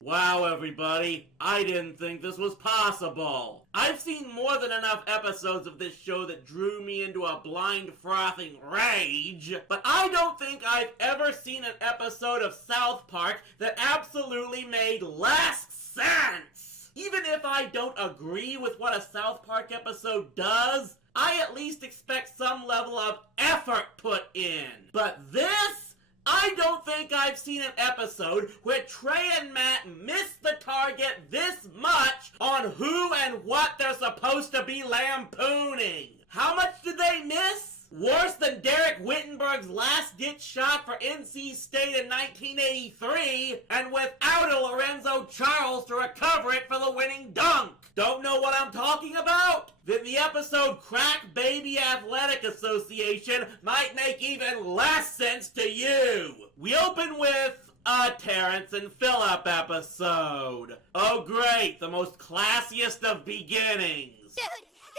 Wow, everybody, I didn't think this was possible. I've seen more than enough episodes of this show that drew me into a blind frothing rage, but I don't think I've ever seen an episode of South Park that absolutely made less sense. Even if I don't agree with what a South Park episode does, I at least expect some level of effort put in. But this? I don't think I've seen an episode where Trey and Matt miss the target this much on who and what they're supposed to be lampooning. How much did they miss? Worse than Derek Wittenberg's last-ditch shot for NC State in 1983, and without a Lorenzo Charles to recover it for the winning dunk. Don't know what I'm talking about? Then the episode Crack Baby Athletic Association might make even less sense to you. We open with a Terrence and Phillip episode. Oh great, the most classiest of beginnings. Dude,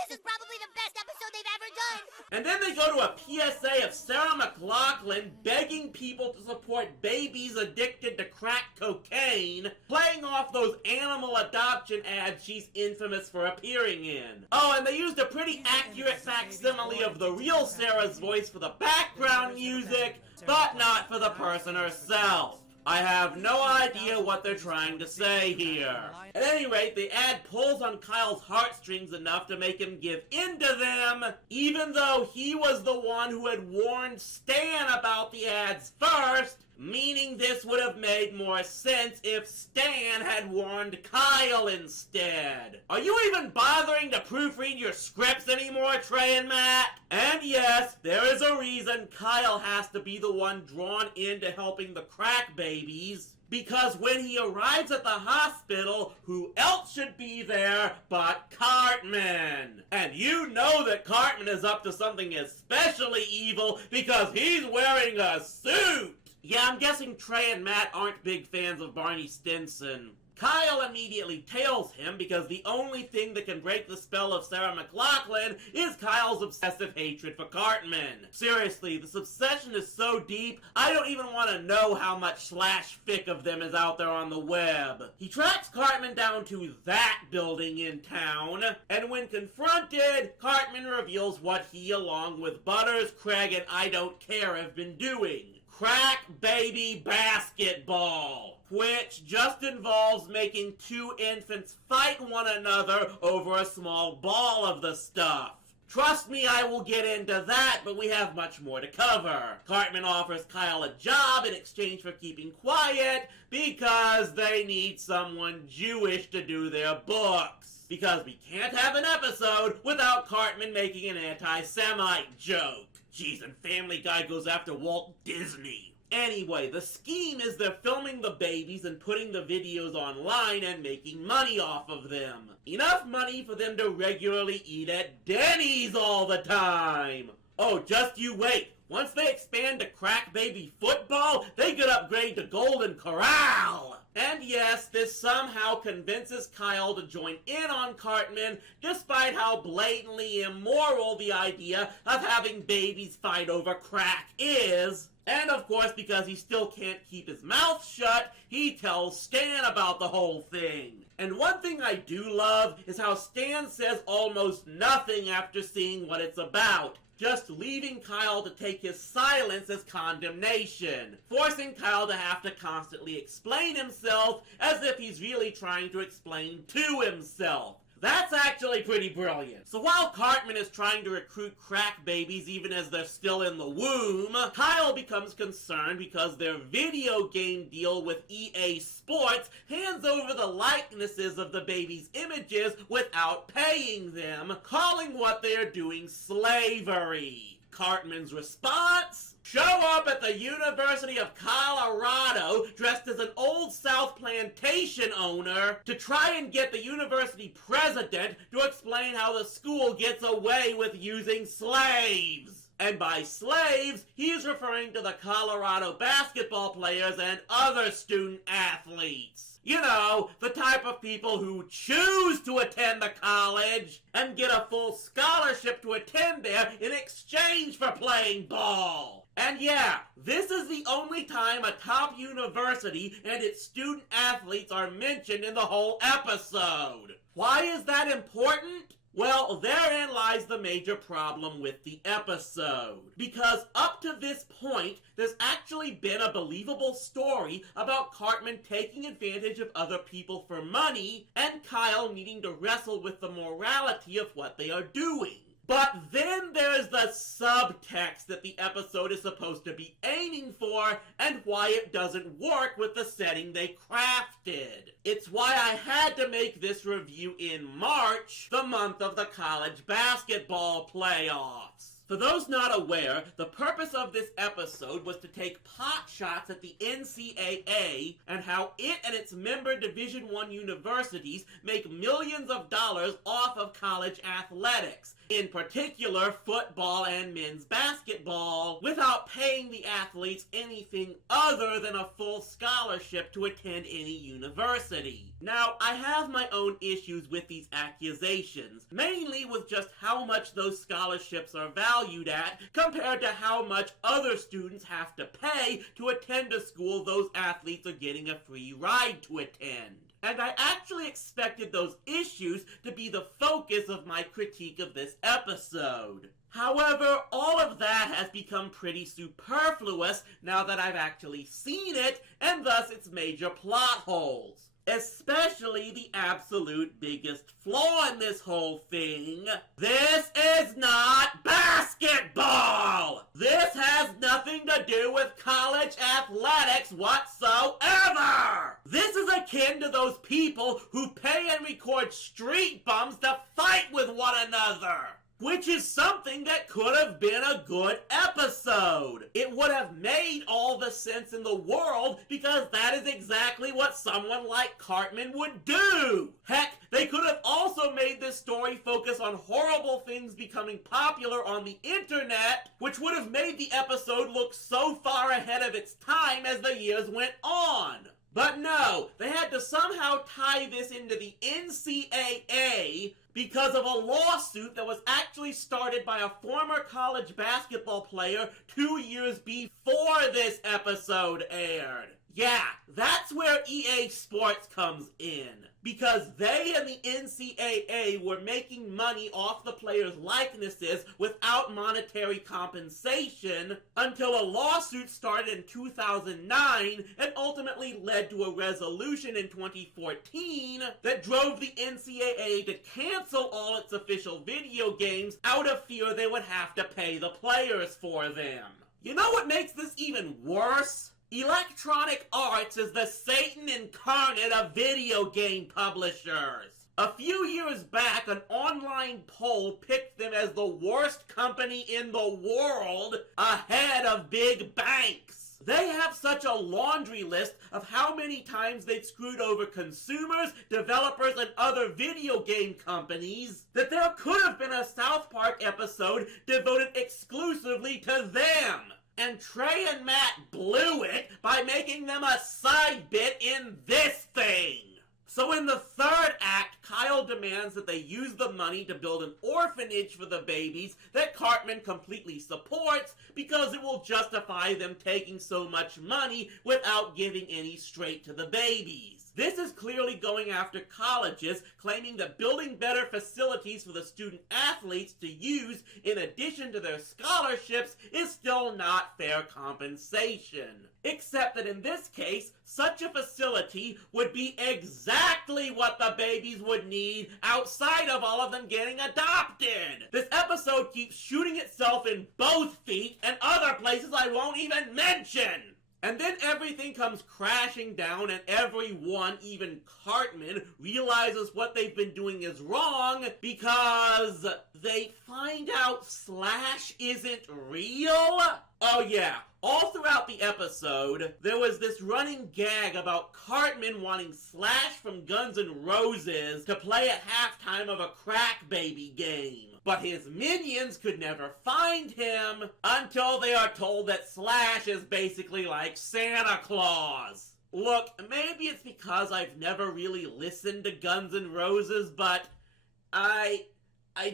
this is probably the best episode they've ever done. And then they go to a PSA of Sarah McLachlan begging people to support babies addicted to crack cocaine, playing off those animal adoption ads she's infamous for appearing in. Oh, and they used a pretty accurate facsimile of the real Sarah's voice for the background music, but not for the person herself. I have no idea what they're trying to say here. At any rate, the ad pulls on Kyle's heartstrings enough to make him give in to them, even though he was the one who had warned Stan about the ads first, meaning this would have made more sense if Stan had warned Kyle instead. Are you even bothering to proofread your scripts anymore, Trey and Matt? And yes, there is a reason Kyle has to be the one drawn into helping the crack babies, because when he arrives at the hospital, who else should be there but Cartman? And you know that Cartman is up to something especially evil because he's wearing a suit! Yeah, I'm guessing Trey and Matt aren't big fans of Barney Stinson. Kyle immediately tails him because the only thing that can break the spell of Sarah McLachlan is Kyle's obsessive hatred for Cartman. Seriously, this obsession is so deep, I don't even want to know how much /fic of them is out there on the web. He tracks Cartman down to that building in town, and when confronted, Cartman reveals what he, along with Butters, Craig, and I Don't Care have been doing. Crack baby basketball, which just involves making two infants fight one another over a small ball of the stuff. Trust me, I will get into that, but we have much more to cover. Cartman offers Kyle a job in exchange for keeping quiet because they need someone Jewish to do their books. Because we can't have an episode without Cartman making an anti-Semite joke. Jeez, and Family Guy goes after Walt Disney. Anyway, the scheme is they're filming the babies and putting the videos online and making money off of them. Enough money for them to regularly eat at Denny's all the time. Oh, just you wait. Once they expand to crack baby football, they could upgrade to Golden Corral. And yes, this somehow convinces Kyle to join in on Cartman, despite how blatantly immoral the idea of having babies fight over crack is. And of course, because he still can't keep his mouth shut, he tells Stan about the whole thing. And one thing I do love is how Stan says almost nothing after seeing what it's about, just leaving Kyle to take his silence as condemnation, forcing Kyle to have to constantly explain himself as if he's really trying to explain to himself. That's actually pretty brilliant. So while Cartman is trying to recruit crack babies even as they're still in the womb, Kyle becomes concerned because their video game deal with EA Sports hands over the likenesses of the babies' images without paying them, calling what they're doing slavery. Cartman's response? Show up at the University of Colorado dressed as an Old South plantation owner to try and get the university president to explain how the school gets away with using slaves. And by slaves, he's referring to the Colorado basketball players and other student athletes. You know, the type of people who choose to attend the college and get a full scholarship to attend there in exchange for playing ball. And yeah, this is the only time a top university and its student athletes are mentioned in the whole episode. Why is that important? Well, therein lies the major problem with the episode. Because up to this point, there's actually been a believable story about Cartman taking advantage of other people for money, and Kyle needing to wrestle with the morality of what they are doing. But then there's the subtext that the episode is supposed to be aiming for, and why it doesn't work with the setting they crafted. It's why I had to make this review in March, the month of the college basketball playoffs. For those not aware, the purpose of this episode was to take pot shots at the NCAA and how it and its member Division I universities make millions of dollars off of college athletics, in particular football and men's basketball, without paying the athletes anything other than a full scholarship to attend any university. Now, I have my own issues with these accusations, mainly with just how much those scholarships are valued at compared to how much other students have to pay to attend a school those athletes are getting a free ride to attend. And I actually expected those issues to be the focus of my critique of this episode. However, all of that has become pretty superfluous now that I've actually seen it, and thus its major plot holes. Especially the absolute biggest flaw in this whole thing. This is not basketball! This has nothing to do with college athletics whatsoever! This is akin to those people who pay and record street bums to fight with one another. Which is something that could have been a good episode. It would have made all the sense in the world because that is exactly what someone like Cartman would do. Heck, they could have also made this story focus on horrible things becoming popular on the internet, which would have made the episode look so far ahead of its time as the years went on. But no, they had to somehow tie this into the NCAA because of a lawsuit that was actually started by a former college basketball player 2 years before this episode aired. Yeah, that's where EA Sports comes in. Because they and the NCAA were making money off the players' likenesses without monetary compensation until a lawsuit started in 2009 and ultimately led to a resolution in 2014 that drove the NCAA to cancel all its official video games out of fear they would have to pay the players for them. You know what makes this even worse? Electronic Arts is the Satan incarnate of video game publishers. A few years back, an online poll picked them as the worst company in the world, ahead of big banks. They have such a laundry list of how many times they've screwed over consumers, developers, and other video game companies that there could have been a South Park episode devoted exclusively to them. And Trey and Matt blew it by making them a side bit in this thing. So in the third act, Kyle demands that they use the money to build an orphanage for the babies that Cartman completely supports because it will justify them taking so much money without giving any straight to the babies. This is clearly going after colleges, claiming that building better facilities for the student athletes to use in addition to their scholarships is still not fair compensation. Except that in this case, such a facility would be exactly what the babies would need outside of all of them getting adopted. This episode keeps shooting itself in both feet and other places I won't even mention. And then everything comes crashing down and everyone, even Cartman, realizes what they've been doing is wrong because they find out Slash isn't real? Oh yeah, all throughout the episode, there was this running gag about Cartman wanting Slash from Guns N' Roses to play at halftime of a Crack Baby game. But his minions could never find him until they are told that Slash is basically like Santa Claus. Look, maybe it's because I've never really listened to Guns N' Roses, but I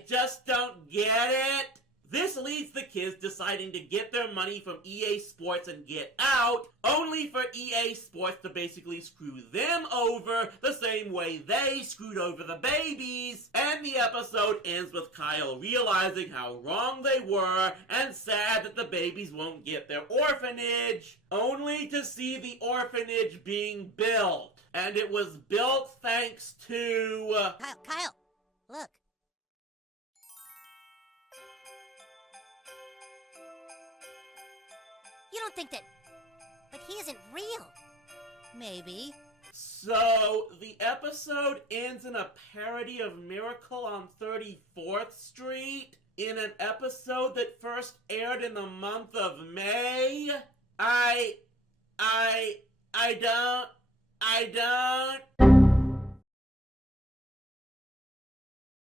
just don't get it. This leads the kids deciding to get their money from EA Sports and get out, only for EA Sports to basically screw them over the same way they screwed over the babies. And the episode ends with Kyle realizing how wrong they were and sad that the babies won't get their orphanage, only to see the orphanage being built. And it was built thanks to... Kyle, look. You don't think that... But he isn't real. Maybe. So, the episode ends in a parody of Miracle on 34th Street, in an episode that first aired in the month of May. I don't...